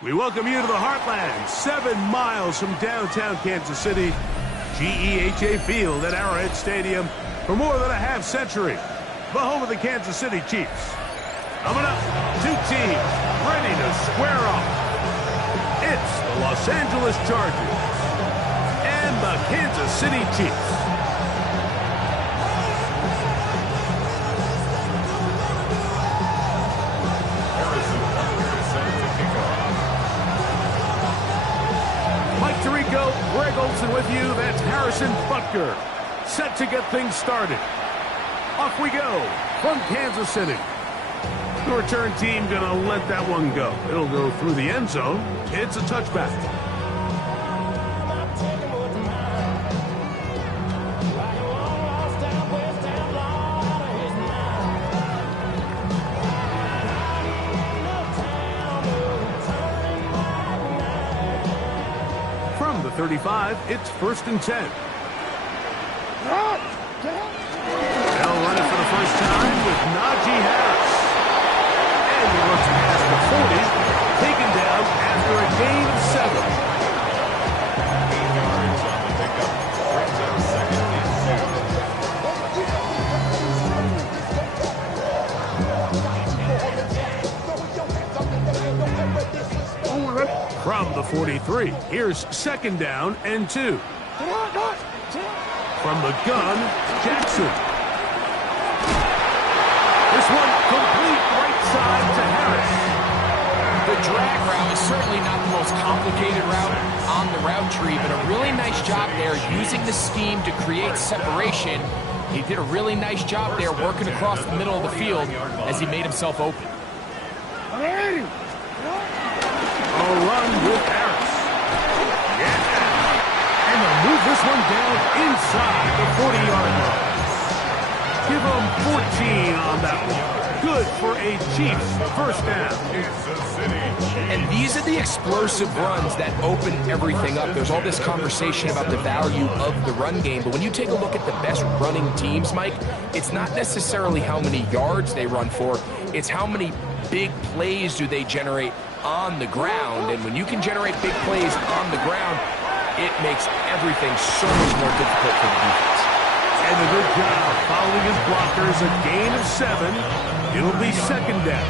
We welcome you to the Heartland, 7 miles from downtown Kansas City. GEHA Field at Arrowhead Stadium for more than a half-century. The home of the Kansas City Chiefs. Coming up, 2 teams ready to square off. It's the Los Angeles Chargers and the Kansas City Chiefs. Greg Olson with you. That's Harrison Butker. Set to get things started. Off we go from Kansas City. The return team gonna let that one go. It'll go through the end zone. It's a touchback. From the 35, it's 1st and 10. They'll run it for the first time with Najee Harris. And he looks past the 40, taken down after a gain of 7. 8 yards on the pickup. Brings up 2nd and 2. From the 43, here's 2nd down and 2. From the gun, Jackson. This one complete right side to Harris. The drag route is certainly not the most complicated route on the route tree, but a really nice job there using the scheme to create separation. He did a really nice job there working across the middle of the field as he made himself open. A run with Harris. Yeah. And they'll move this one down inside the 40-yard line. Give them 14 on that one. Good for a Chiefs first down. And these are the explosive runs that open everything up. There's all this conversation about the value of the run game, but when you take a look at the best running teams, Mike, it's not necessarily how many yards they run for, it's how many big plays do they generate on the ground. And when you can generate big plays on the ground, it makes everything so much more difficult for the defense. And a good job following his blockers, a gain of 7. It'll be 2nd down.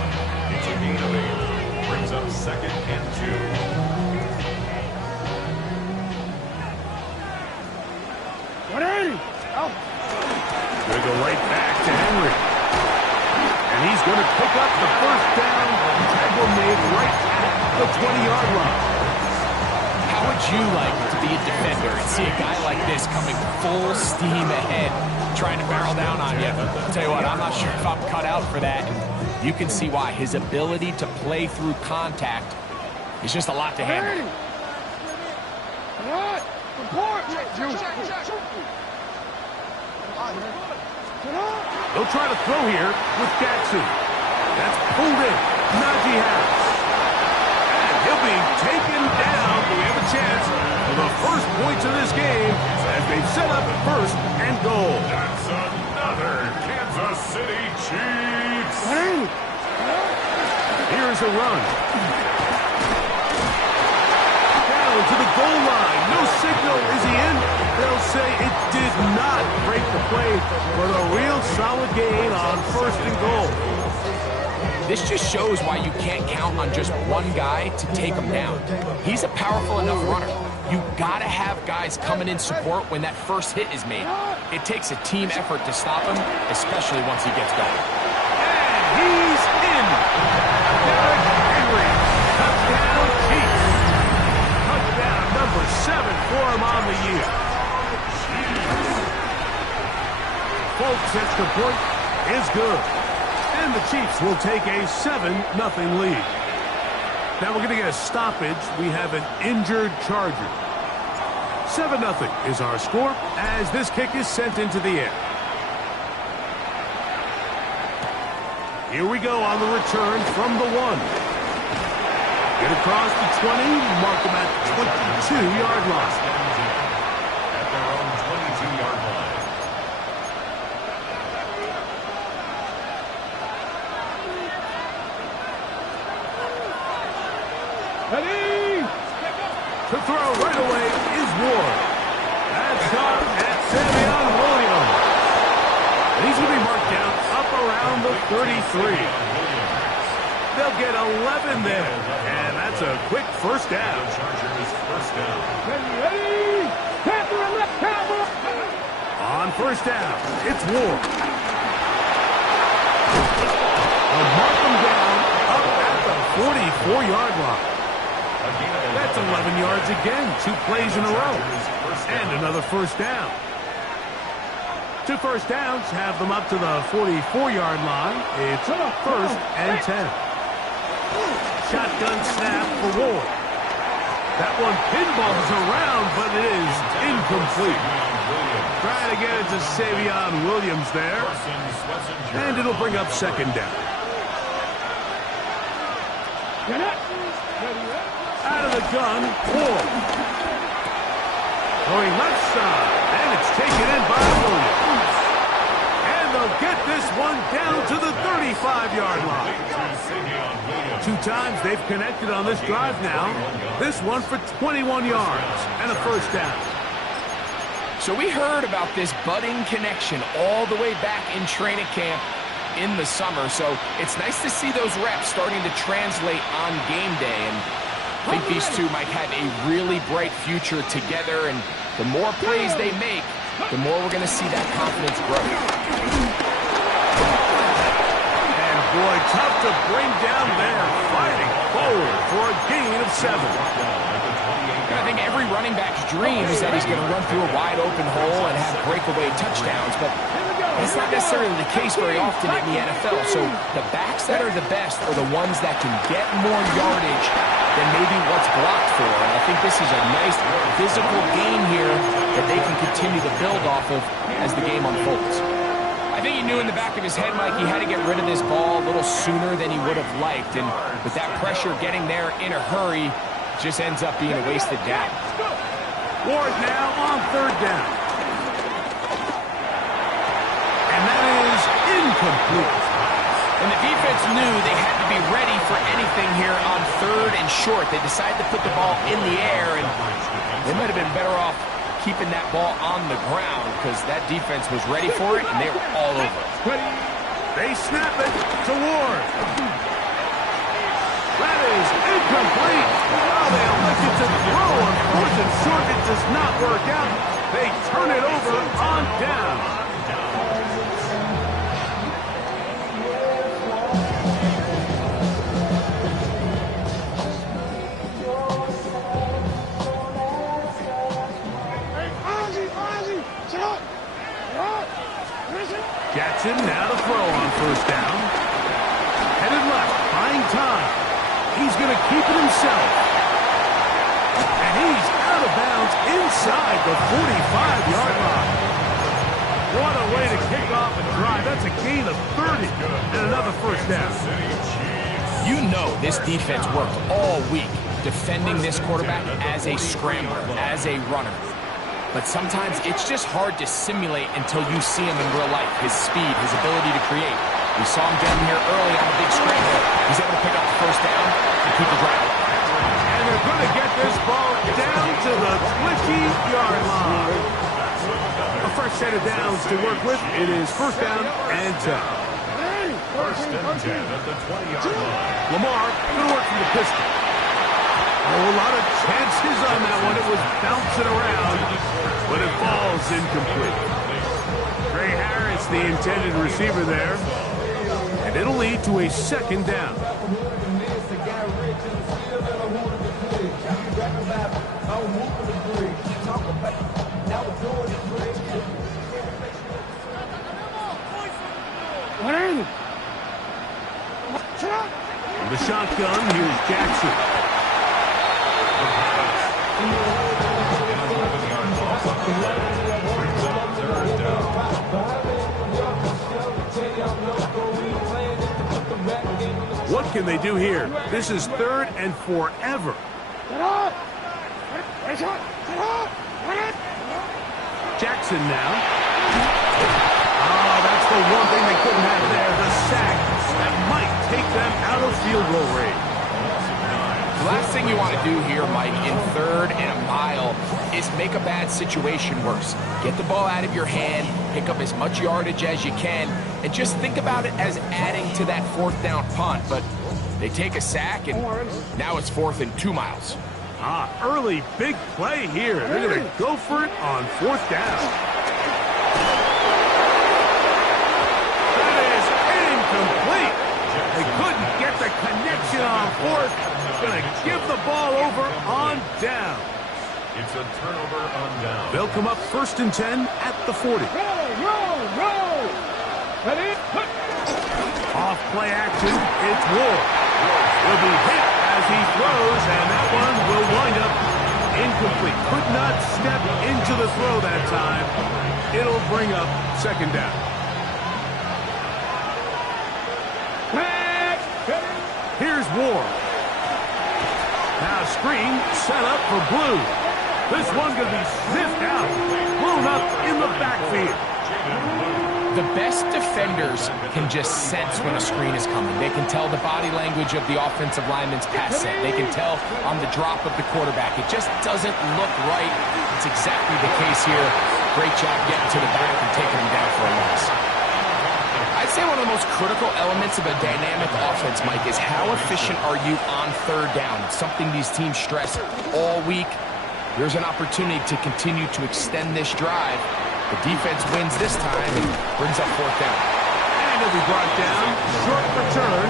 It's a gain of 8. Brings up 2nd and 2. Gonna go right back to Henry. And he's going to pick up the first down. Tackle made right at the 20-yard line. How would you like to be a defender and see a guy like this coming full steam ahead, trying to barrel down on you? I'll tell you what, I'm not sure if I'm cut out for that. And you can see why. His ability to play through contact is just a lot to handle. They'll try to throw here with Jackson. That's pulled in. Najee Harris. And he'll be taken down. We have a chance for the first points of this game as they set up 1st and goal. That's another Kansas City Chiefs. Here's a run. Down to the goal line. No signal. Is he in? They'll say it did not break the play, but a real solid gain on 1st and goal. This just shows why you can't count on just one guy to take him down. He's a powerful enough runner. You gotta have guys coming in support when that first hit is made. It takes a team effort to stop him, especially once he gets going. And he's in. Derrick Henry. Touchdown Chiefs. Touchdown number 7 for him on the year. Folks, extra point is good. And the Chiefs will take a 7-0 lead. Now we're going to get a stoppage. We have an injured Charger. 7-0 is our score as this kick is sent into the air. Here we go on the return from the 1. Get across the 20, mark them at 22-yard line. At their own 22-yard line. Ready? To throw right away is Ward. That's up at Savion Williams. And he's going to be marked down up around the 33. They'll get 11 there. And that's a quick first down. Ready? On first down, it's Ward. They'll mark him down up at the 44-yard line. That's 11 yards again, 2 plays in a row. And another first down. 2 first downs have them up to the 44-yard line. It's first and 10. Shotgun snap for Ward. That one pinballs around, but it is incomplete. Trying to get it to Savion Williams there. And it'll bring up second down. Out of the gun, Ward. Going left side, and it's taken in by Williams. And they'll get this one down to the 35-yard line. 2 times they've connected on this drive now. This one for 21 yards and a first down. So we heard about this budding connection all the way back in training camp in the summer. So it's nice to see those reps starting to translate on game day. And I think these two might have a really bright future together. And the more plays they make, the more we're going to see that confidence grow. And boy, tough to bring down there. Fighting forward for a gain of 7. I think every running back's dream is that he's going to run through a wide open hole and have breakaway touchdowns, but that's not necessarily the case very often in the NFL. So the backs that are the best are the ones that can get more yardage than maybe what's blocked for. And I think this is a nice physical gain here that they can continue to build off of as the game unfolds. I think he knew in the back of his head, Mike, he had to get rid of this ball a little sooner than he would have liked. And with that pressure getting there in a hurry, just ends up being a wasted down. Ward now on third down. And that is incomplete. And the defense knew they had to be ready for anything here on third and short. They decided to put the ball in the air, and they might have been better off keeping that ball on the ground because that defense was ready for it, and they were all over it. They snap it to Ward. That is incomplete. Well, they elected to throw on fourth and short. It does not work out. They turn it over on down. Jackson now to throw on first down. Headed left, buying time. He's going to keep it himself. And he's out of bounds inside the 45-yard line. What a way to kick off a drive. That's a gain of 30 and another first down. You know this defense worked all week defending this quarterback as a scrambler, as a runner. But sometimes it's just hard to simulate until you see him in real life. His speed, his ability to create. We saw him get in here early on a big scramble. He's able to pick up the first down and keep the drive. And they're going to get this ball down to the 20-yard line. A fresh set of downs to work with. It is first down and 10. First and 10 at the 20-yard line. Lamar going to work from the pistol. A lot of chances on that one. It was bouncing around, but it falls incomplete. Trey Harris, the intended receiver there. And it'll lead to a second down. From the shotgun, here's Jackson. What can they do here? This is third and forever. Jackson now. Oh, that's the one thing they couldn't have there, the sack that might take them out of field goal range. The last thing you want to do here, Mike, in 3rd and a mile is make a bad situation worse. Get the ball out of your hand, pick up as much yardage as you can, and just think about it as adding to that 4th down punt. But they take a sack, and now it's 4th and 2 miles. Early big play here. They're going to go for it on 4th down. That is incomplete. They couldn't get the connection on 4th. Going to give the ball over on down. It's a turnover on down. They'll come up 1st and 10 at the 40. Off play action, it's Ward. Will be hit as he throws, and that one will wind up incomplete. Could not step into the throw that time. It'll bring up 2nd down. Here's Ward. Now screen set up for Blue. This one's going to be sniffed out, blown up in the backfield. The best defenders can just sense when a screen is coming. They can tell the body language of the offensive lineman's pass set. They can tell on the drop of the quarterback. It just doesn't look right. It's exactly the case here. Great job getting to the back and taking him down for a loss. I'd say one of the most critical elements of a dynamic offense, Mike, is how efficient are you on 3rd down? It's something these teams stress all week. Here's an opportunity to continue to extend this drive. The defense wins this time and brings up 4th down. And it'll be brought down, short return,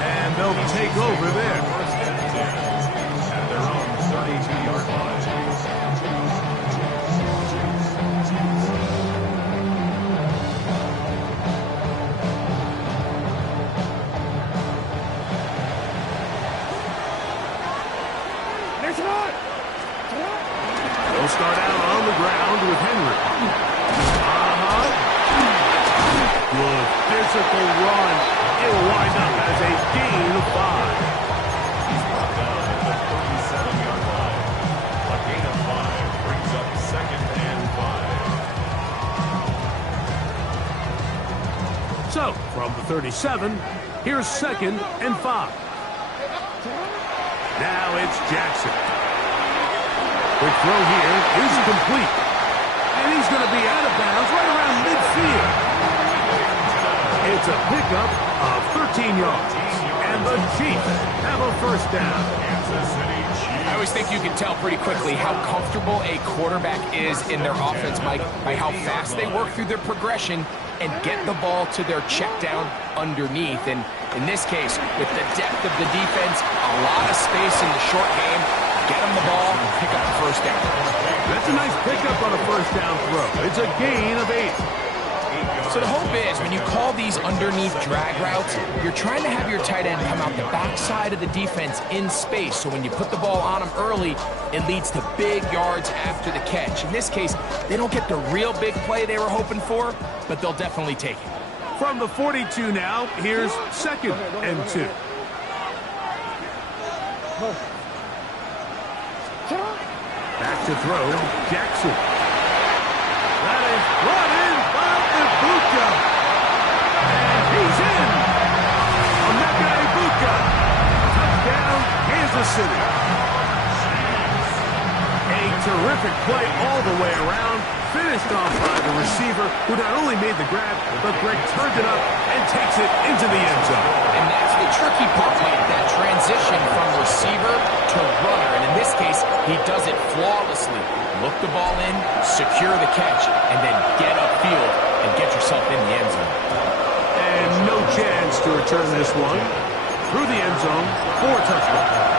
and they'll take over there. At their own 32-yard line. They'll start out on the ground with Henry. Good physical run. It'll wind up as a gain of 5. He's brought down at the 37-yard line. A gain of 5 brings up 2nd and 5. So, from the 37, here's 2nd and 5. Now it's Jackson. Quick throw here is complete. And he's going to be out of bounds right around midfield. It's a pickup of 13 yards. And the Chiefs have a 1st down. I always think you can tell pretty quickly how comfortable a quarterback is in their offense, Mike, by how fast they work through their progression and get the ball to their check down underneath. And in this case, with the depth of the defense, a lot of space in the short game, get them the ball, pick up the 1st down. That's a nice pickup on a 1st down throw. It's a gain of 8. So the hope is when you call these underneath drag routes, you're trying to have your tight end come out the backside of the defense in space. So when you put the ball on them early, it leads to big yards after the catch. In this case, they don't get the real big play they were hoping for, but they'll definitely take it. From the 42 now, here's 2nd and 2. Back to throw, Jackson. That is brought in by Ibuka. And he's in. Emeka Ibuka. Touchdown, Kansas City. A terrific play all the way around. Finished off by the receiver, who not only made the grab, but Greg turned it up and takes it into the end zone. And that's the tricky part, Mike, that transition from receiver to runner. And in this case, he does it flawlessly. Look the ball in, secure the catch, and then get upfield and get yourself in the end zone. And no chance to return this one. Through the end zone for a touchdown.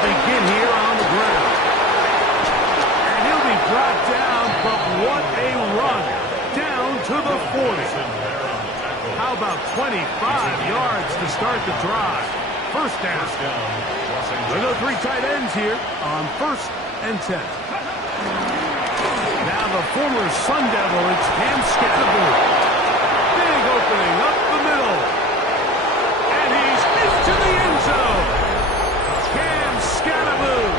Begin here on the ground. And he'll be brought down, but what a run. Down to the 40. How about 25 yards to start the drive? 1st down. There go 3 tight ends here on 1st and 10. Now the former Sun Devil, it's Cam Scattergood. Big opening up the middle. And he's into the end zone. Scattergood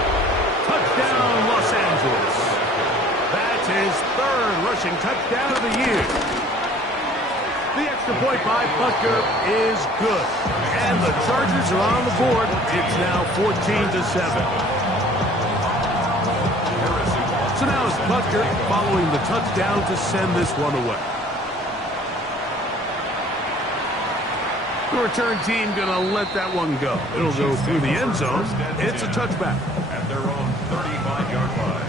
by Butker is good. And the Chargers are on the board. It's now 14-7. So now it's Butker following the touchdown to send this one away. The return team going to let that one go. It'll go through the end zone. It's a touchback. At their own 35-yard line.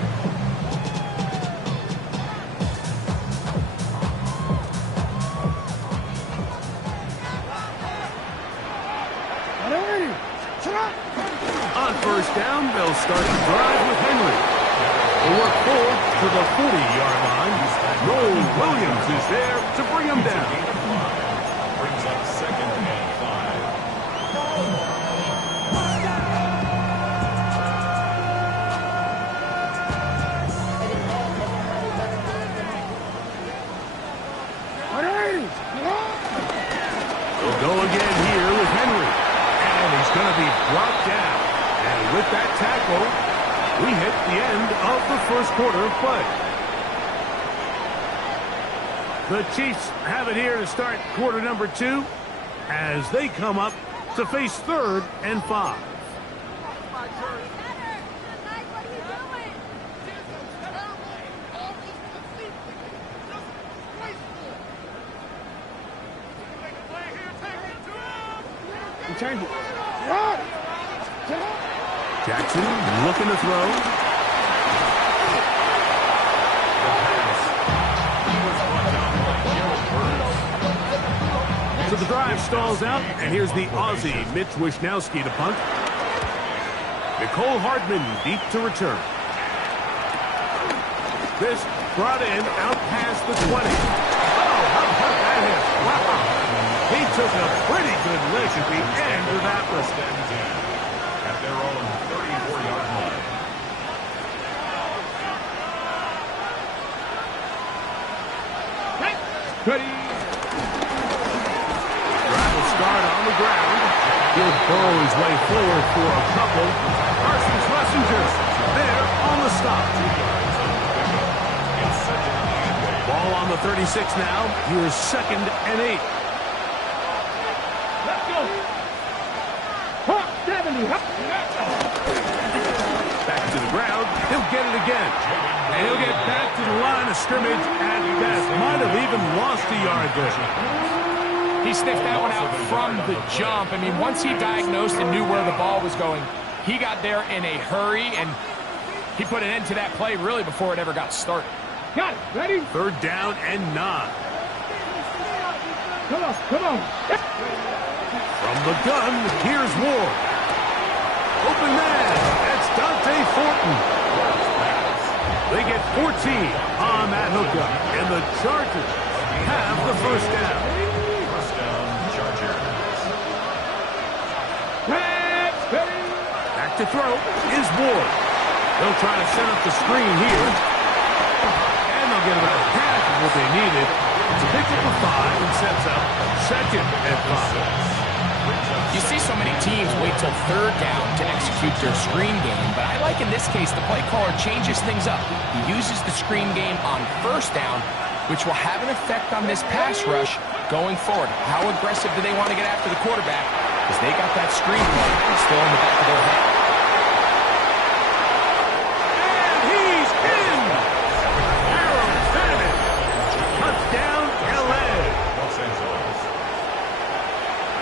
On first down, they'll start the drive with Henry. They work forward to the 40-yard line. Noel Williams is there to bring him down. Brings up 2nd and 5. They'll go again here with Henry. And he's going to be brought down. And with that tackle, we hit the end of the first quarter of play. The Chiefs have it here to start quarter number 2 as they come up to face 3rd and 5. Jackson looking to throw. So the drive stalls out, and here's the Aussie, Mitch Wishnowski, to punt. Nicole Hardman deep to return. This brought in out past the 20. Oh, how about that hit? Wow. He took a pretty good lick at the end of that one. At their own 34-yard line. Ready. Drive will start on the ground. He'll burrow his way forward for a couple. Parsons Messengers there on the stop. Ball on the 36 now. Here's 2nd and 8. Let's go. 70. Back to the ground. He'll get it again. And he'll get back to the line of scrimmage at best. Might have even lost a yard there. He sniffed that one out from the jump. I mean, once he diagnosed and knew where the ball was going, he got there in a hurry, and he put an end to that play really before it ever got started. Got it. Ready? 3rd down and 9. Come on. Come on. From the gun, here's Ward. Open man. That's Dante Fortin. They get 14 on that hookup, and the Chargers have the first down. First down, Chargers. Back to throw is Ward. They'll try to set up the screen here. And they'll get about half of what they needed to pick up a 5 and sets up 2nd and 5. You see so many teams wait till 3rd down to execute their screen game, but I like in this case the play caller changes things up. He uses the screen game on 1st down, which will have an effect on this pass rush going forward. How aggressive do they want to get after the quarterback? Because they got that screen play still in the back of their head. And he's in! Aaron Bennett. Touchdown, L.A. Los Angeles.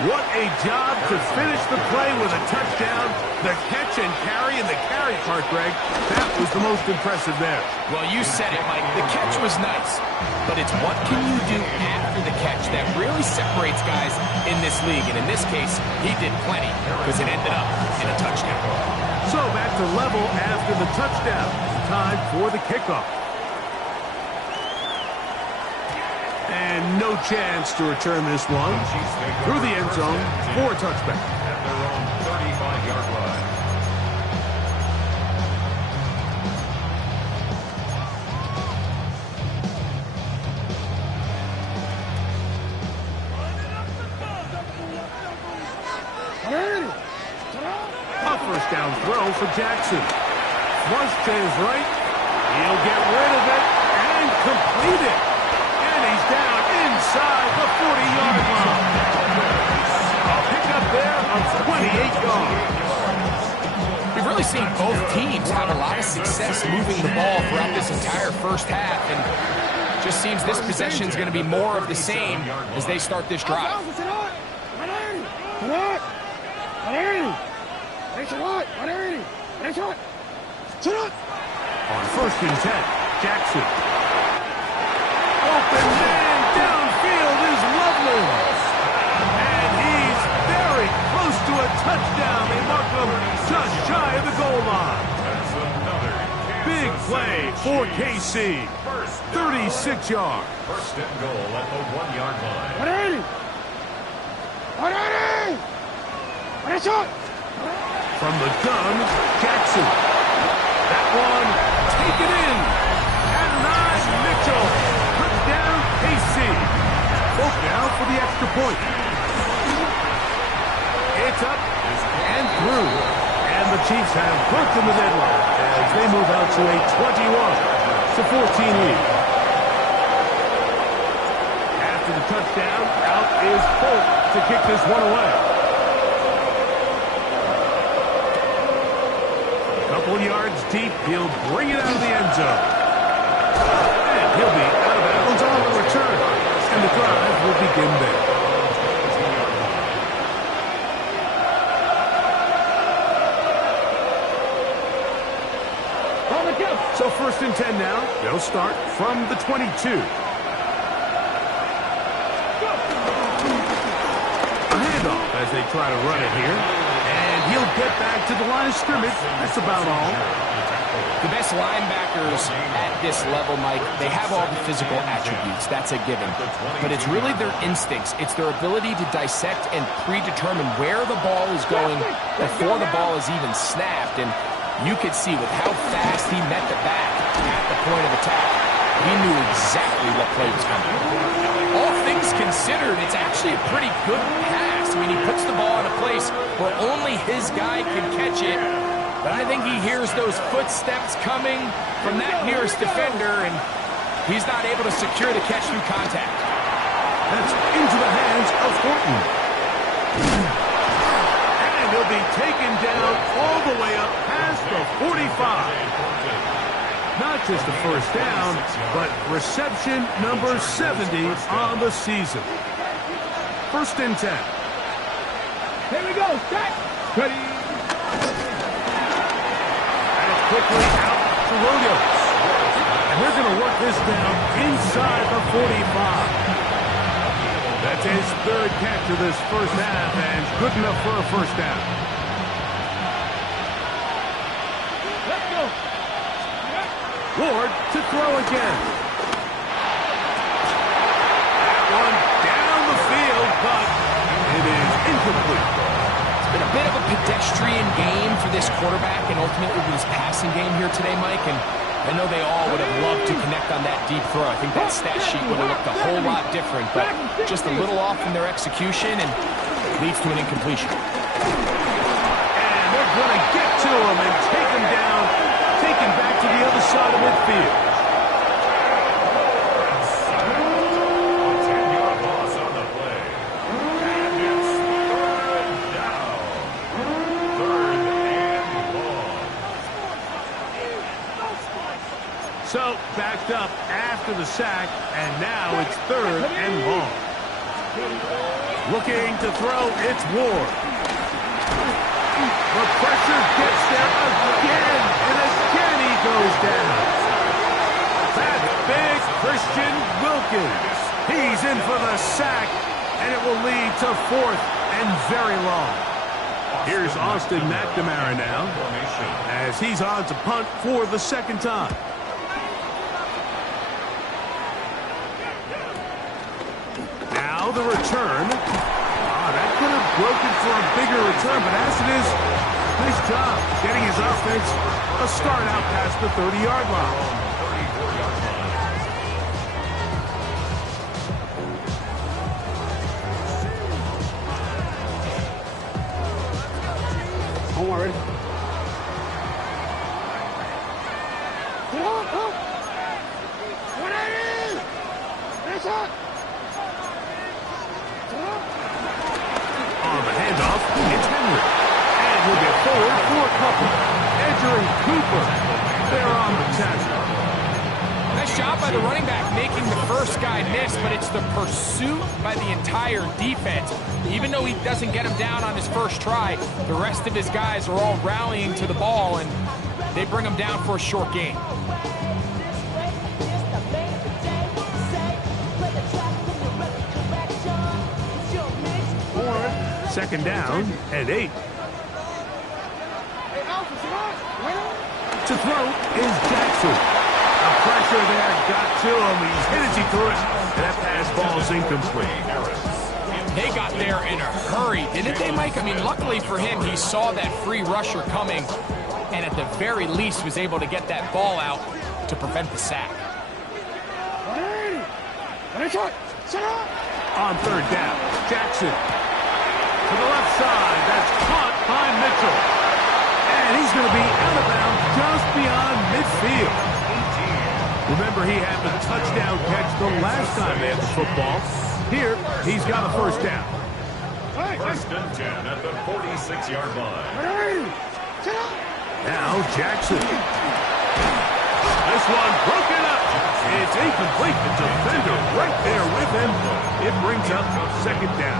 What a job to finish the play with a touchdown. The catch and carry and the carry part, Greg, that was the most impressive there. Well, you said it, Mike. The catch was nice, but it's what can you do after the catch that really separates guys in this league. And in this case, he did plenty because it ended up in a touchdown. So back to level after the touchdown. Time for the kickoff. And no chance to return this one through the end zone for a touchback. At their own 35-yard line. A first down throw for Jackson. Flush to his right. He'll get rid of it and complete it. And he's down inside the 40-yard line. A pickup there of 28 yards. We've really seen both teams have a lot of success moving the ball throughout this entire first half, and just seems this possession is going to be more of the same as they start this drive. On 1st and 10, Jackson. Open man downfield is lovely. And he's very close to a touchdown. They mark him just shy of the goal line. Big play for KC. 36 yards. First and goal at the 1-yard line. From the gun, Jackson. That one taken in. Adonai Mitchell. Touchdown, KC. Both now for the extra point. It's up and through. And the Chiefs have broken the deadlock as they move out to a 21-14 lead. After the touchdown, out is Holt to kick this one away. Couple yards deep, he'll bring it out of the end zone. And he'll be out of bounds on the return. And the drive will begin there. So 1st and 10 now. They'll start from the 22. A handoff as they try to run it here. And he'll get back to the line of scrimmage. That's about all. The best linebackers at this level, Mike, they have all the physical attributes. That's a given. But it's really their instincts. It's their ability to dissect and predetermine where the ball is going before the ball is even snapped. And you could see with how fast he met the back at the point of attack, he knew exactly what play was coming. All things considered, it's actually a pretty good pass. I mean, he puts the ball in a place where only his guy can catch it. But I think he hears those footsteps coming from that nearest defender, and he's not able to secure the catch through contact. That's into the hands of Horton. And he'll be taken down all the way up past the 45. Not just a first down, but reception number 70 on the season. 1st and 10. Here we go. Set. Ready. That's quickly out to Williams. And they're going to work this down inside the 45. That's his 3rd catch of this first half, and good enough for a first down. Let's go. Ward to throw again. That one down the field, but it is incomplete. It's been a bit of a pedestrian game for this quarterback and ultimately his passing game here today, Mike. And I know they all would have loved to connect on that deep throw. I think that stat sheet would have looked a whole lot different, but just a little off in their execution and leads to an incompletion. And they're going to get to him and take him down, take him back to the other side of midfield. A 10-yard loss on the play. And it's 3rd down. 3rd and long. So, backed up after the sack, and now it's 3rd and long. Looking to throw, it's Ward. The pressure gets there again, and again he goes down. That's big Christian Wilkins. He's in for the sack, and it will lead to 4th and very long. Here's Austin McNamara now, as he's on to punt for the 2nd time. Now the return. That could have broken for a bigger return, but as it is, nice job getting his offense a start out past the 30-yard line. Home already. Get on, up. 180. That's up. get forward for a couple. Edger and Cooper, they're on the 10. Nice job by the running back making the first guy miss, but it's the pursuit by the entire defense. Even though he doesn't get him down on his first try, the rest of his guys are all rallying to the ball, and they bring him down for a short gain. Second down and 8. To throw is Jackson. The pressure there got to him. He's hit as he threw it. And that pass ball's incomplete. They got there in a hurry, didn't they, Mike? I mean, luckily for him, he saw that free rusher coming, and at the very least was able to get that ball out to prevent the sack. On third down, Jackson. To the left side, that's caught by Mitchell. And he's going to be out of bounds just beyond midfield. Remember, he had the touchdown catch the last time they had the football. Here, he's got a first down. First and 10 at the 46-yard line. Now Jackson. This one broken up. It's incomplete. The defender right there with him. It brings up second down.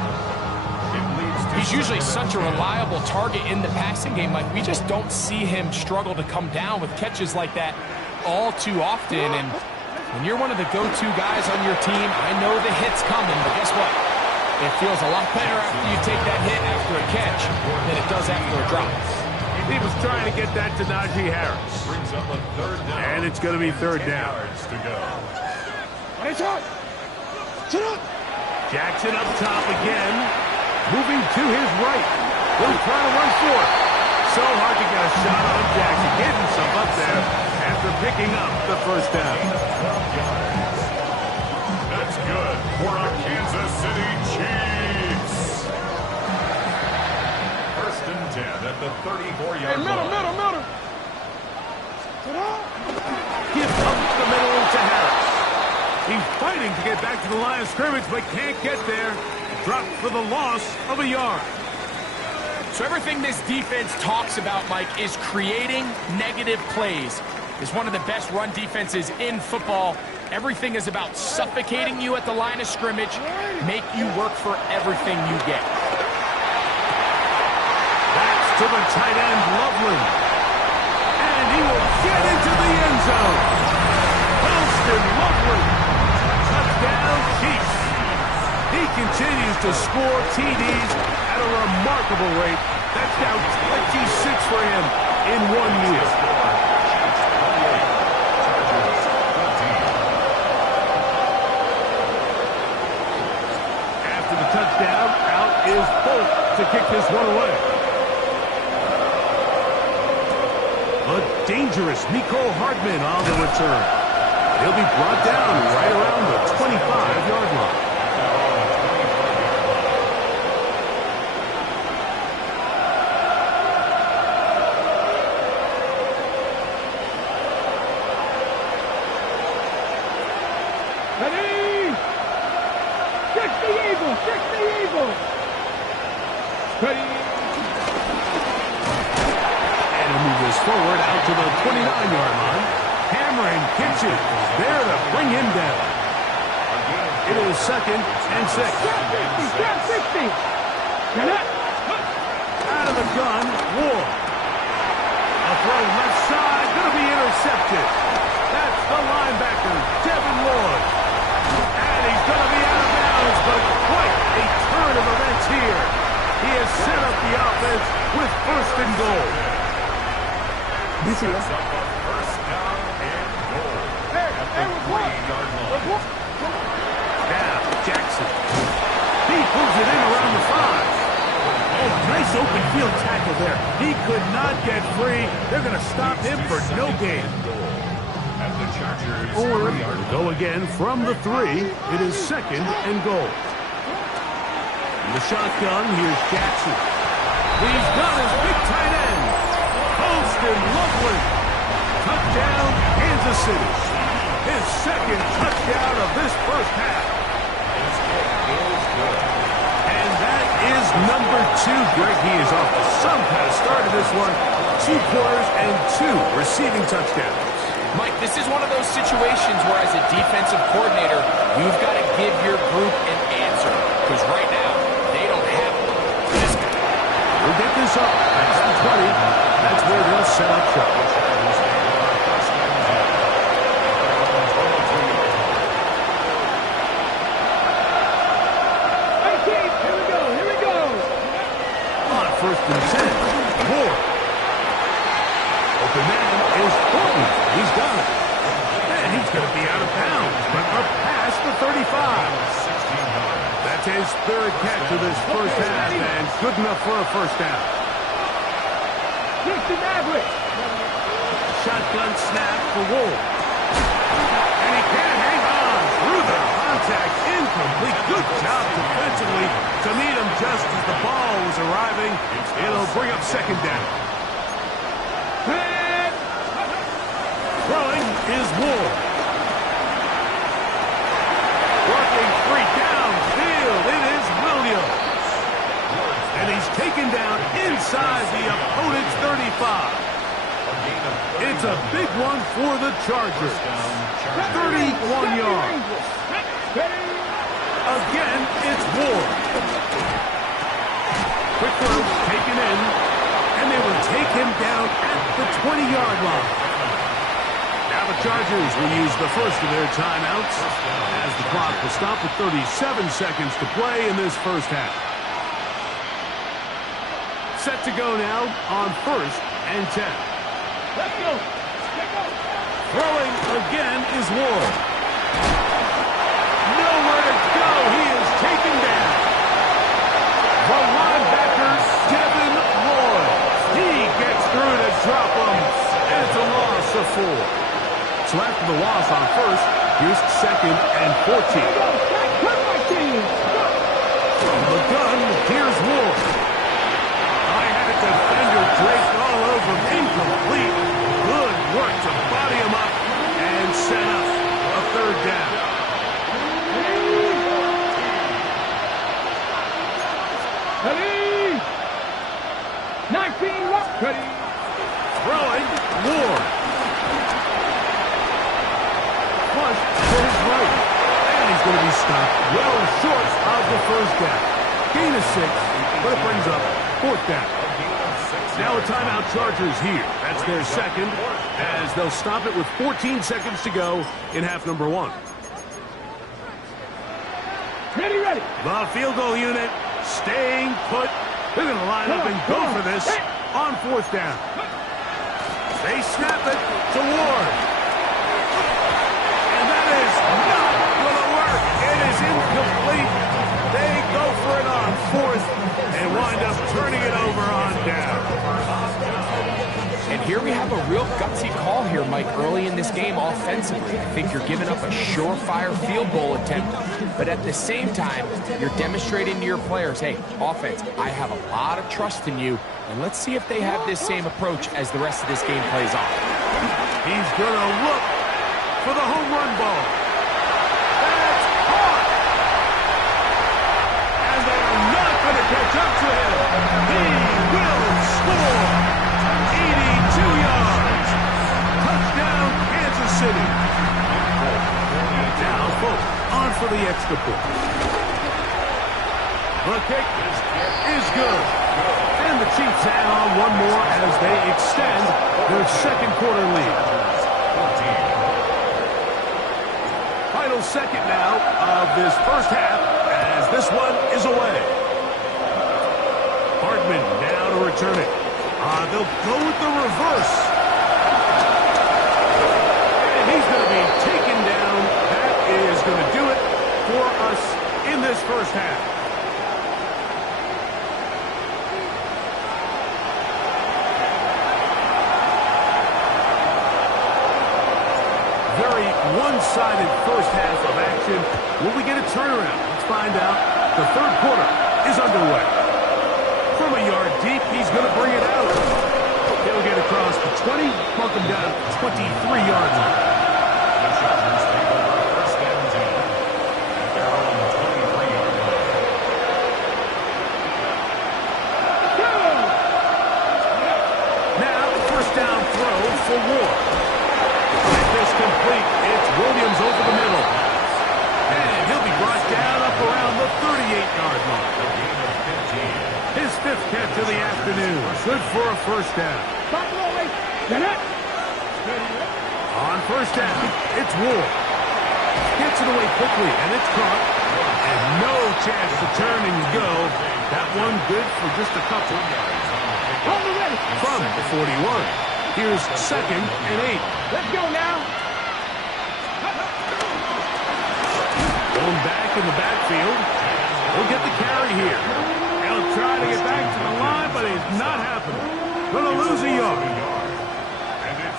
He's usually such a reliable target in the passing game. Like, we just don't see him struggle to come down with catches like that all too often. And when you're one of the go-to guys on your team, I know the hit's coming, but guess what? It feels a lot better after you take that hit after a catch than it does after a drop. He was trying to get that to Najee Harris. Brings up a third down. And it's going to be third down. Yards to go. Jackson up top again. Moving to his right. He'll try to run for it. So hard to get a shot on Jackson. Getting himself up there after picking up the first down. That's good for our Kansas City Chiefs. First and 10 at the 34-yard line. Gives up the middle to Harris. He's fighting to get back to the line of scrimmage, but can't get there. Dropped for the loss of a yard. So everything this defense talks about, Mike, is creating negative plays. It's one of the best run defenses in football. Everything is about suffocating you at the line of scrimmage, make you work for everything you get. That's to the tight end, Loveland. And he will get into the end zone. Holston Loveland. Touchdown, Chiefs. He continues to score TDs at a remarkable rate. That's now 26 for him in 1 year. After the touchdown, out is Bolt to kick this one away. A dangerous Mecole Hardman on the return. He'll be brought down right around the 25-yard line. Forward out to the 29-yard line. Hammering kicks it. There to bring him down. It is second and 6. Out of the gun, Ward. A throw left side, going to be intercepted. That's the linebacker, Devin Lloyd. And he's going to be out of bounds, but quite a turn of events here. He has set up the offense with first and goal. Sets up a first down and goal at the 3-yard line. Now, Jackson. He pulls it in around the 5. Oh, nice open field tackle there. He could not get free. They're going to stop him for no gain. At the Chargers, Or go again from the 3. It is second and goal. In the shotgun, here's Jackson. He's got his big tight end. Holston Loveland. Touchdown, Kansas City. His second touchdown of this first half. His kick is good. And that is number 2. Greg, he is off to some kind of start in this one. 2 quarters and 2 receiving touchdowns. Mike, this is one of those situations where as a defensive coordinator, you've got to give your group an answer. Because right now, they don't have one. We'll get this up. That's the 20. That's where they'll set up shop. First and 10. Ward. Open man is Thornton. He's got it. And he's going to be out of bounds, but up past the 35. That's his 3rd catch of this first half, and good enough for a first down. Shotgun snap for Ward. And he can't hang on through the contact. Incomplete. Good job defensively to meet him just as the ball was arriving. It'll bring up 2nd down. Throwing is Ward. Working 3 downfield. It is Williams. And he's taken down inside the opponent's 35. It's a big one for the Chargers. 31 yards. Again, it's Ward. Quick throw taken in, and they will take him down at the 20-yard line. Now the Chargers will use the first of their timeouts as the clock will stop with 37 seconds to play in this first half. Set to go now on 1st and 10. Let's go. Throwing again is Ward. Nowhere to go. He is taken down. The linebacker, Devin Roy. He gets through to drop him, and it's a loss of 4. So after the loss on 1st, here's 2nd and 14. From the gun, here's Ward. I had a defender draped all over him. Incomplete. Good work to body him up and set up a 3rd down. Ready? 19, ready. Throwing, Ward. Flush to his right. And he's going to be stopped well short of the 1st down. Gain of 6, but it brings up 4th down. Now a timeout Chargers here. That's their 2nd, as they'll stop it with 14 seconds to go in half number 1. Ready. The field goal unit staying put. They're going to line up and go for this on 4th down. They snap it to Ward. And that is not going to work. It is incomplete. They go for it on 4th and wind up turning it over on down. And here we have a real gutsy call here, Mike, early in this game offensively. I think you're giving up a surefire field goal attempt, but at the same time, you're demonstrating to your players, hey, offense, I have a lot of trust in you, and let's see if they have this same approach as the rest of this game plays off. He's going to look for the home run ball. That's caught! And they are not going to catch up to him. He will score! 82 yards. Touchdown, Kansas City. Now, folks, on for the extra point. The kick is good. And the Chiefs add on one more as they extend their 2nd quarter lead. Final 2nd now of this first half as this one is away. Hardman now to return it. They'll go with the reverse. And he's going to be taken down. That is going to do it for us in this first half. Very one-sided first half of action. Will we get a turnaround? Let's find out. The 3rd quarter is underway. From a yard deep, he's going to bring it out. He'll get across the 20, mark him down 23 yards line. for Ward. Get this complete. It's Williams over the middle. And he'll be brought down up around the 38-yard mark. His 5th catch of the afternoon. Good for a first down. On first down, it's Ward. Gets it away quickly, and it's caught. And no chance to turn and go. That one good for just a couple. From the 41, here's 2nd and 8. Let's go now. Going back in the backfield. We'll get the carry here. He'll try to get back to the line, but it's not happening. Going to lose a yard.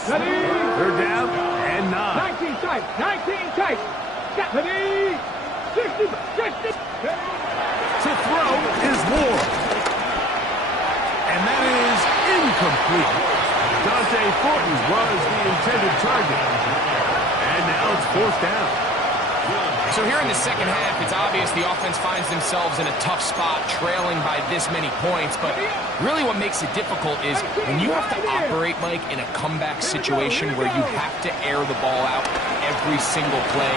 They're down and 9. 19 tight. 19 tight. Ready. 60. 60. To throw is Ward. And that is incomplete. Dante Thornton was the intended target. And now it's 4th down. So here in the second half, it's obvious the offense finds themselves in a tough spot, trailing by this many points. But really what makes it difficult is when you have to operate, Mike, in a comeback situation where you have to air the ball out every single play,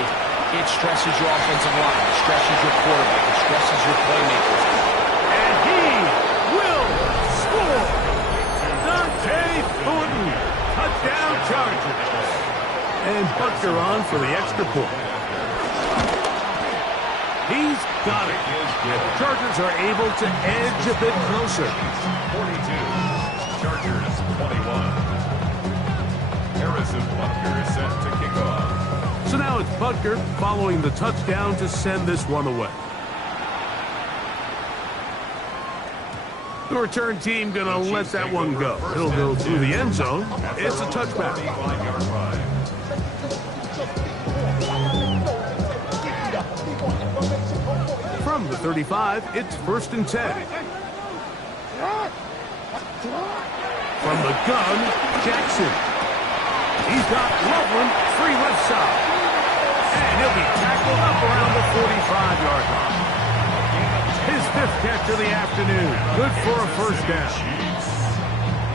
it stresses your offensive line, it stresses your quarterback, it stresses your playmakers. And he will score! Dante Thornton, touchdown Chargers. And Butker on for the extra point. He's got it. And the Chargers are able to edge a bit closer. 42, Chargers 21. Harrison Butker is set to kick off. So now it's Butker following the touchdown to send this one away. The return team going to let that one go. It'll go through the end zone. It's a touchback. 25-yard line. From the 35, it's 1st and 10. From the gun, Jackson. He's got Loveland free left side. And he'll be tackled up around the 45-yard line. His 5th catch of the afternoon. Good for a first down.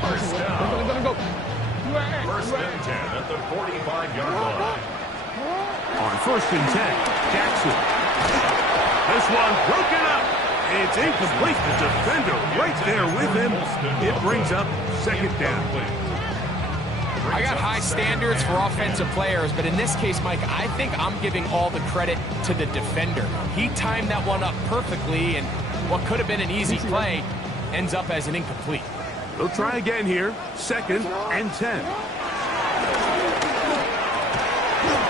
First down. First and 10 at the 45-yard line. On 1st and 10, Jackson. This one broken up. It's incomplete. The defender right there with him. It brings up 2nd down. I got high standards for offensive players, but in this case, Mike, I think I'm giving all the credit to the defender. He timed that one up perfectly, and what could have been an easy play ends up as an incomplete. They'll try again here. 2nd and 10.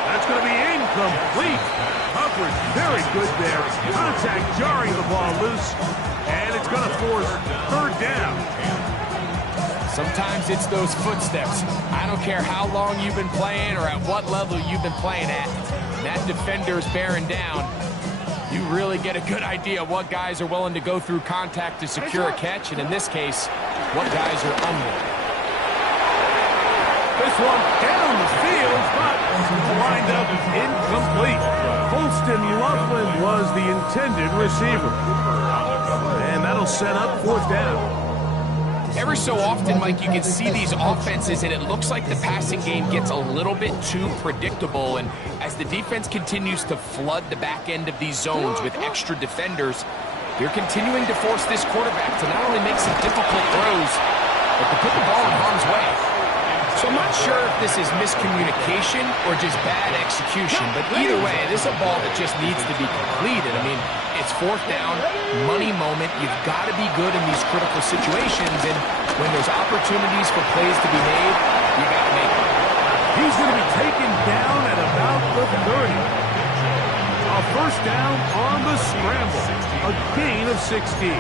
That's going to be incomplete. Coverage very good there. Contact jarring the ball loose, and it's going to force 3rd down. Sometimes it's those footsteps. I don't care how long you've been playing or at what level you've been playing at. When that defender's bearing down, you really get a good idea of what guys are willing to go through contact to secure a catch, and in this case, what guys are unwilling. This one down the field, but lined up incomplete. Holston Loveland was the intended receiver. And that'll set up 4th down. Every so often, Mike, you can see these offenses, and it looks like the passing game gets a little bit too predictable. And as the defense continues to flood the back end of these zones with extra defenders, they're continuing to force this quarterback to not only make some difficult throws, but to put the ball in harm's way. So I'm not sure if this is miscommunication or just bad execution, but either way, this is a ball that just needs to be completed. I mean, it's 4th down, money moment. You've got to be good in these critical situations, and when there's opportunities for plays to be made, you got to make them. He's going to be taken down at about the 30. A first down on the scramble. A gain of 16.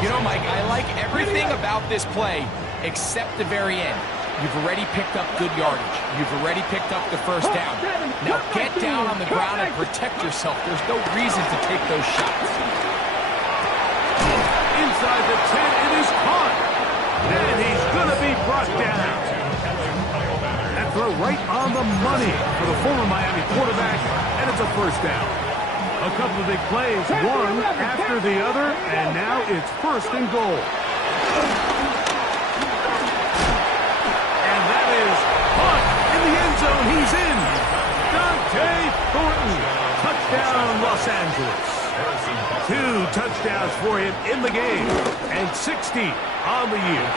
You know, Mike, I like everything about this play except the very end. You've already picked up good yardage. You've already picked up the first down. Now get down on the ground and protect yourself. There's no reason to take those shots. Inside the 10, it is caught. And he's going to be brought down. That throw right on the money for the former Miami quarterback, and it's a first down. A couple of big plays, one after the other, and now it's 1st and goal. And that Angeles. 2 touchdowns for him in the game, and 60 on the year.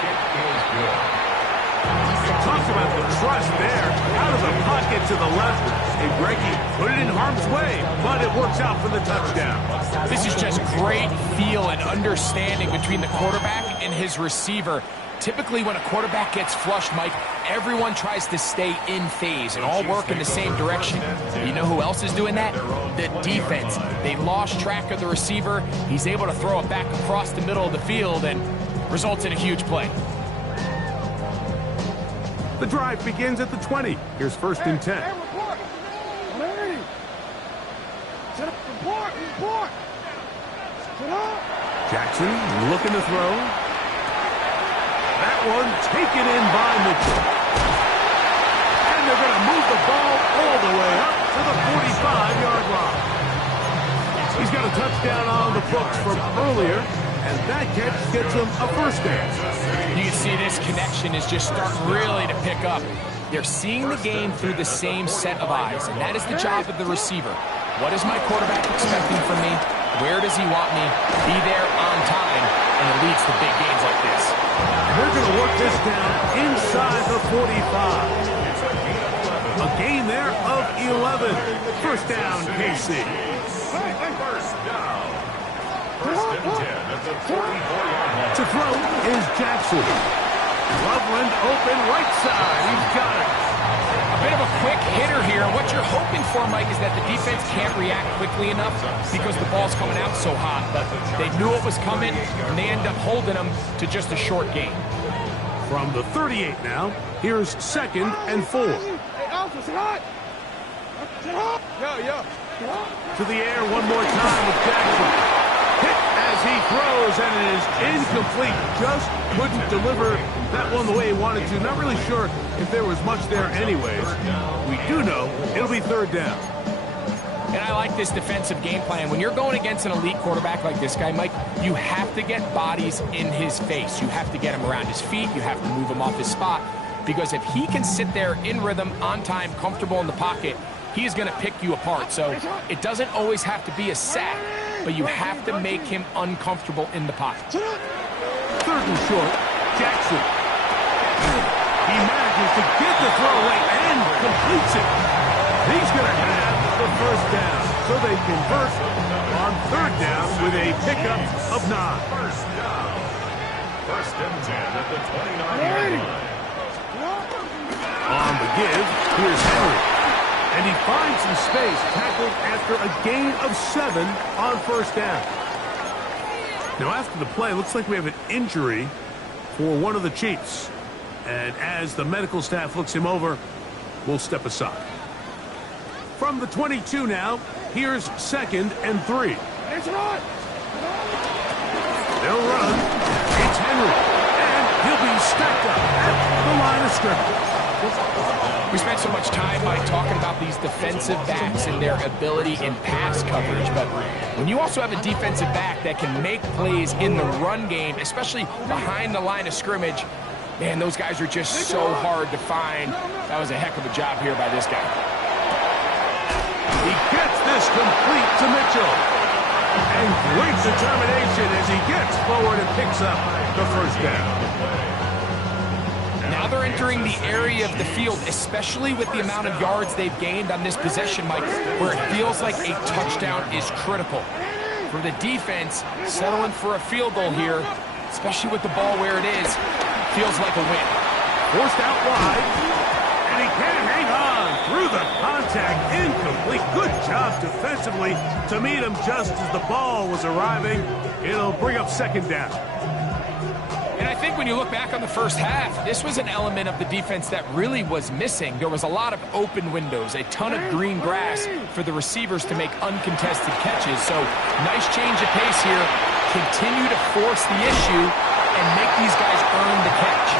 Talk about the trust there. Out of the pocket to the left. And Greggy put it in harm's way, but it works out for the touchdown. This is just great feel and understanding between the quarterback and his receiver. Typically, when a quarterback gets flushed, Mike, everyone tries to stay in phase and all work in the same direction. You know who else is doing that? The defense. They lost track of the receiver. He's able to throw it back across the middle of the field and results in a huge play. The drive begins at the 20. Here's 1st and 10. Jackson looking to throw. That one taken in by Mitchell. And they're going to move the ball all the way up to the 45-yard line. He's got a touchdown on the books from earlier, and that catch gets him a 1st down. You can see this connection is just starting really to pick up. They're seeing the game through the same set of eyes, and that is the job of the receiver. What is my quarterback expecting from me? Where does he want me? Be there on time, and it leads to big games like this. They're going to work this down inside the 45. A gain there of 11. 1st down, KC. First down. 1st and 10 at the 44-yard line. To throw is Jackson. Loveland open right side. He's got it. A bit of a quick hitter here. What you're hoping for, Mike, is that the defense can't react quickly enough because the ball's coming out so hot. But they knew it was coming, and they end up holding them to just a short gain. From the 38 now, here's 2nd and 4. To the air one more time with Jackson. Hit as he throws, and it is incomplete. Just couldn't deliver that one the way he wanted to. Not really sure if there was much there anyways. We do know it'll be 3rd down. And I like this defensive game plan. When you're going against an elite quarterback like this guy, Mike, you have to get bodies in his face. You have to get him around his feet. You have to move him off his spot. Because if he can sit there in rhythm, on time, comfortable in the pocket, he is going to pick you apart. So it doesn't always have to be a sack, but you have to make him uncomfortable in the pocket. 3rd and short, Jackson. He manages to get the throw away and completes it. He's going to have the 1st down. So they convert on 3rd down with a pickup of 9. First down. 1st and 10 at the 29-yard line. On the give, here's Henry. And he finds some space, tackled after a gain of 7 on 1st down. Now after the play, looks like we have an injury for one of the Chiefs. And as the medical staff looks him over, we'll step aside. From the 22 now, here's 2nd and 3. They'll run. It's Henry. And he'll be stacked up at the line of scrimmage. We spent so much time, Mike, talking about these defensive backs and their ability in pass coverage, but when you also have a defensive back that can make plays in the run game, especially behind the line of scrimmage, man, those guys are just so hard to find. That was a heck of a job here by this guy. He gets this complete to Mitchell. And great determination as he gets forward and picks up the 1st down. Now they're entering the area of the field, especially with the amount of yards they've gained on this possession, Mike, where it feels like a touchdown is critical. For the defense, settling for a field goal here, especially with the ball where it is, feels like a win. Forced out wide, and he can't hang on through the contact. Incomplete. Good job defensively to meet him just as the ball was arriving. It'll bring up 2nd down. And I think when you look back on the 1st half, this was an element of the defense that really was missing. There was a lot of open windows, a ton of green grass for the receivers to make uncontested catches. So nice change of pace here. Continue to force the issue and make these guys earn the catch.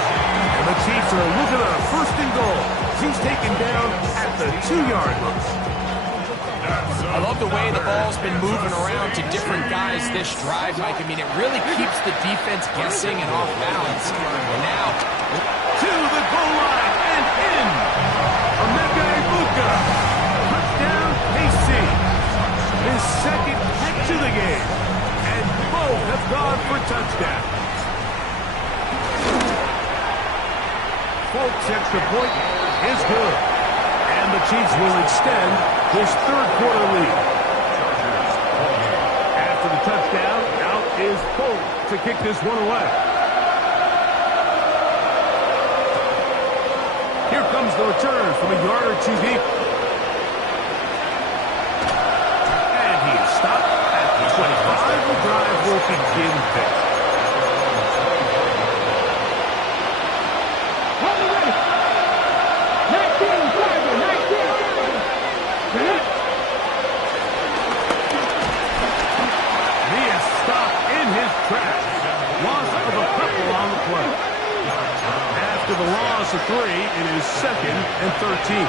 And the Chiefs are looking at a 1st and goal. He's taken down at the 2-yard line. I love the way the ball's been moving around to different guys this drive, Mike. I mean, it really keeps the defense guessing and off balance. And now, to the goal line and in. Emeka Egbuka. Touchdown, KC. His 2nd Folks' extra point is good. And the Chiefs will extend this third quarter lead. After the touchdown, out is Folk to kick this one away. Here comes the return from a yard or two deep. And he is stopped at the 25. The drive will begin there. After the loss of 3, it is 2nd and 13.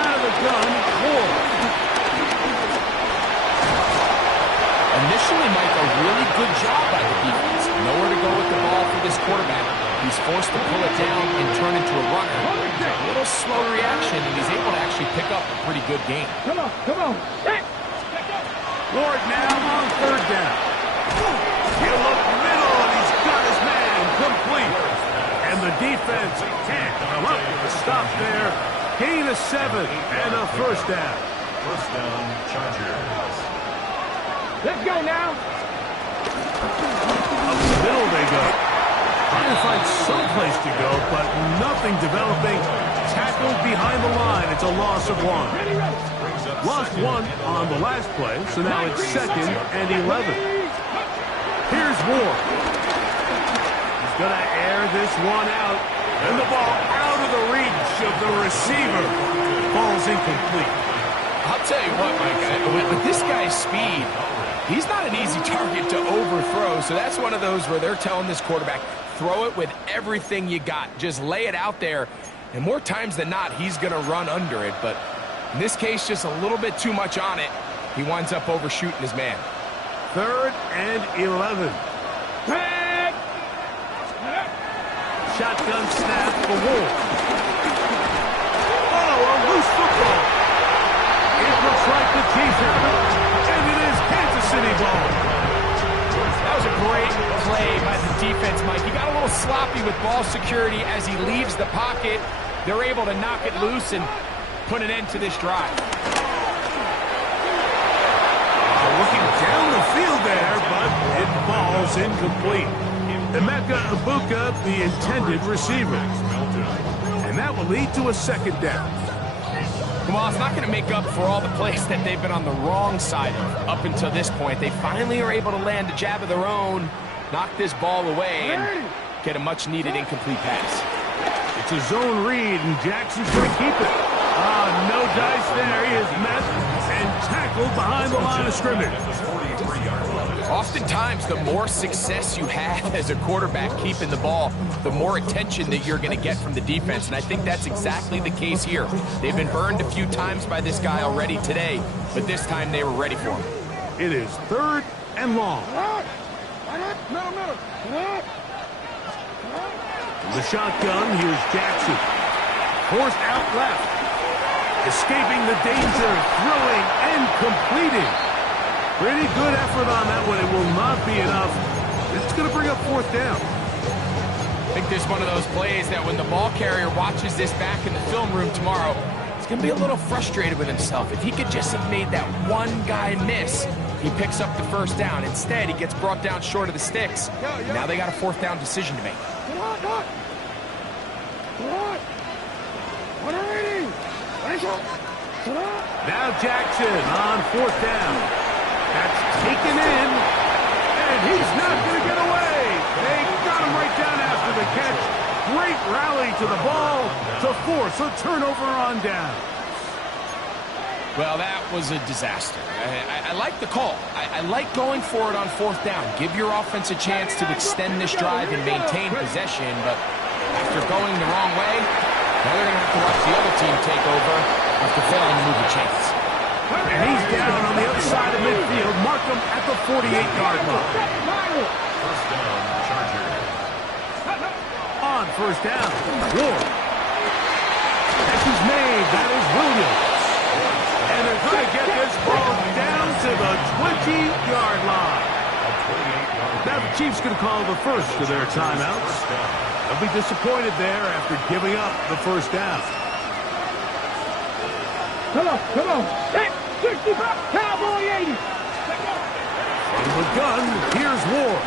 Out of the gun, Ward. Initially, Mike, a really good job by the defense. Nowhere to go with the ball for this quarterback. He's forced to pull it down and turn into a runner. A little slow reaction, and he's able to actually pick up a pretty good game. Come on, come on. Ward now on 3rd down. You look middle, and he's got his man complete. And the defense can't come up with a stop there. Gain of 7 and a 1st down. First down, Chargers. Let's go now. Up the middle they go. Trying to find some place to go, but nothing developing. Tackled behind the line. It's a loss of 1. Lost 1 on the last play, so now it's 2nd and 11. Here's Ward. He's going to air this one out. And the ball out of the reach of the receiver. Ball's incomplete. I'll tell you what, Mike, with this guy's speed, he's not an easy target to overthrow. So that's one of those where they're telling this quarterback, throw it with everything you got. Just lay it out there. And more times than not, he's going to run under it. But in this case, just a little bit too much on it. He winds up overshooting his man. 3rd and 11. Shotgun snap for Ward. Oh, a loose football. It looks like the Chiefs have it, and it is Kansas City ball. That was a great play by the defense, Mike. He got a little sloppy with ball security as he leaves the pocket. They're able to knock it loose and put an end to this drive. Looking down the field there, but it falls incomplete. Emeka Ibuka, the intended receiver. And that will lead to a 2nd down. Well, it's not going to make up for all the plays that they've been on the wrong side of up until this point. They finally are able to land a jab of their own, knock this ball away, and get a much-needed incomplete pass. It's a zone read, and Jackson's going to keep it. No dice there. He is met and tackled behind the line of scrimmage. Oftentimes, the more success you have as a quarterback keeping the ball, the more attention that you're going to get from the defense. And I think that's exactly the case here. They've been burned a few times by this guy already today, but this time they were ready for him. It is 3rd and long. The shotgun, here's Jackson. Forced out left. Escaping the danger, throwing and completing. Pretty good effort on that one. It will not be enough. It's going to bring up 4th down. I think there's one of those plays that when the ball carrier watches this back in the film room tomorrow, he's going to be a little frustrated with himself. If he could just have made that one guy miss, he picks up the 1st down. Instead, he gets brought down short of the sticks. Now they got a 4th down decision to make. Now Jackson on 4th down. That's taken in, and he's not going to get away. They got him right down after the catch. Great rally to the ball to force a turnover on down. Well, that was a disaster. I like the call. I like going for it on 4th down. Give your offense a chance to extend this drive and maintain possession, but after going the wrong way, now they're going to have to watch the other team take over after failing to move the chains. And he's down on the other side of midfield. Mark him at the 48-yard line. First down, Chargers. On 1st down, Ward. Catch is made. That is Williams. And they're going to get this ball down to the 20-yard line. Now the Chiefs going to call the first of their timeouts. They'll be disappointed there after giving up the first down. Come on. Set, 65, Cowboy 80. From the gun, here's Ward.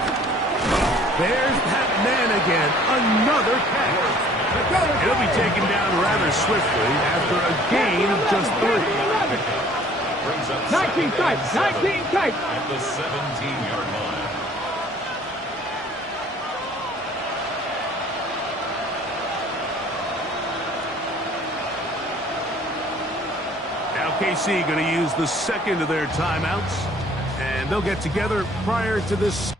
There's Pat Man again, another catch. He'll be taken down rather swiftly after a gain of just 3. Brings up 19 tight, 19 tight. at the 17-yard line. Now KC going to use the second of their timeouts, and they'll get together prior to this